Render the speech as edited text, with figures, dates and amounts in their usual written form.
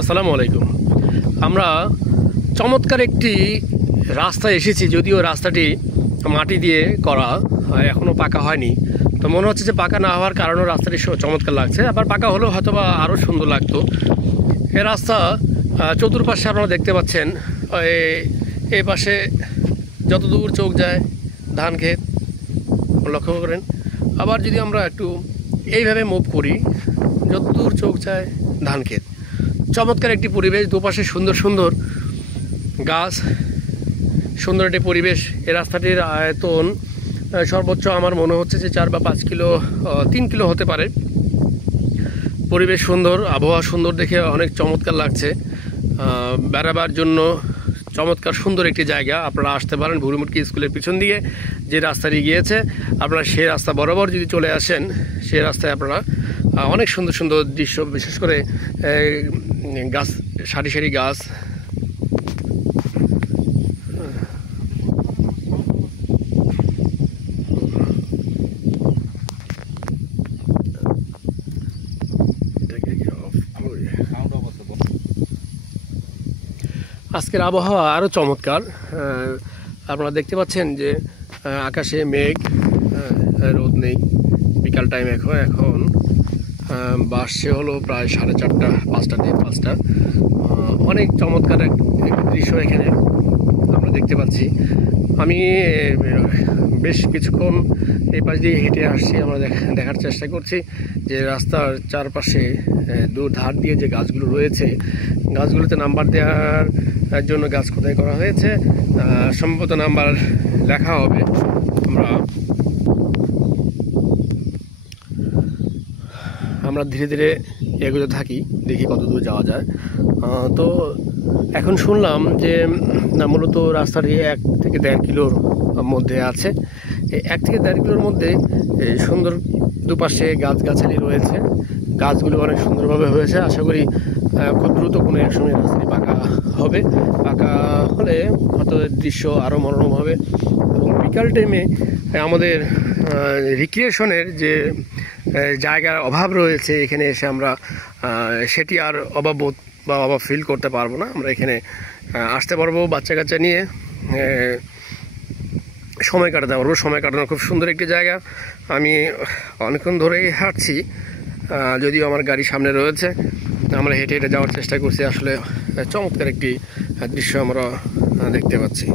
আসসালামু আলাইকুম। আমরা চমৎকার একটি রাস্তা এসেছি, যদিও রাস্তাটি মাটি দিয়ে করা, এখনও পাকা হয়নি। তো মনে হচ্ছে যে পাকা না হওয়ার কারণেও রাস্তাটি চমৎকার লাগছে, আবার পাকা হলেও হয়তো বা আরও সুন্দর লাগতো। এই রাস্তা চতুর্পাশে আপনারা দেখতে পাচ্ছেন, এই পাশে যত দূর চোখ যায় ধান ক্ষেত লক্ষ্য করেন। আবার যদি আমরা একটু এইভাবে মুভ করি, যত দূর চোখ যায় ধান ক্ষেত। চমৎকার একটি পরিবেশ, দুপাশে সুন্দর সুন্দর গাছ, সুন্দর একটি পরিবেশ। এই রাস্তাটির আয়তন সর্বোচ্চ আমার মনে হচ্ছে যে 4 বা 5 কিলো, 3 কিলো হতে পারে। পরিবেশ সুন্দর, আবহাওয়া সুন্দর, দেখে অনেক চমৎকার লাগছে। বেড়াবার জন্য চমৎকার সুন্দর একটি জায়গা। আপনারা আসতে পারেন ভুরুমুটকি স্কুলের পিছন দিয়ে যে রাস্তাটি গিয়েছে, আপনারা সেই রাস্তা বরাবর যদি চলে আসেন, সেই রাস্তায় আপনারা অনেক সুন্দর সুন্দর দৃশ্য, বিশেষ করে গাছ, সারি সারি গাছ। আজকের আবহাওয়া আরও চমৎকার। আপনারা দেখতে পাচ্ছেন যে আকাশে মেঘ, রোদ নেই। বিকাল টাইম এখন বাসছে হলো প্রায় 4:30, 5টা। অনেক চমৎকার এক দৃশ্য এখানে আমরা দেখতে পাচ্ছি। আমি বেশ কিছুক্ষণ এই পাশ দিয়ে হেঁটে আসছি। আমরা দেখার চেষ্টা করছি যে রাস্তার চারপাশে ধার দিয়ে যে গাছগুলো রয়েছে, গাছগুলোতে নাম্বার দেওয়ার জন্য গাছ খোদাই করা হয়েছে। সম্ভবত নাম্বার লেখা হবে। আমরা ধীরে ধীরে এগোতে থাকি, দেখি কত দূর যাওয়া যায়। তো এখন শুনলাম যে মূলত রাস্তাটি 1 থেকে 1.5 কিলোর মধ্যে আছে। এই 1 থেকে 1.5 কিলোর মধ্যে সুন্দর দুপাশে গাছগাছালি রয়েছে। গাছগুলো অনেক সুন্দরভাবে হয়েছে। আশা করি খুব দ্রুত কোনো এক সময় রাস্তাটি পাকা হবে। পাকা হলে হয়তো দৃশ্য আরও মনোরম হবে। এবং বিকাল টাইমে আমাদের রিক্রিয়েশনের যে জায়গার অভাব রয়েছে, এখানে এসে আমরা সেটি আর অভাব ফিল করতে পারবো না। আমরা এখানে আসতে পারবো বাচ্চা কাচ্চা নিয়ে, সময় কাটাতে পারবো। সময় কাটানোর খুব সুন্দর একটি জায়গা। আমি অনেকক্ষণ ধরেই হাঁটছি, যদিও আমার গাড়ি সামনে রয়েছে। আমরা হেঁটে হেঁটে যাওয়ার চেষ্টা করছি। আসলে চমৎকার একটি দৃশ্য আমরা দেখতে পাচ্ছি।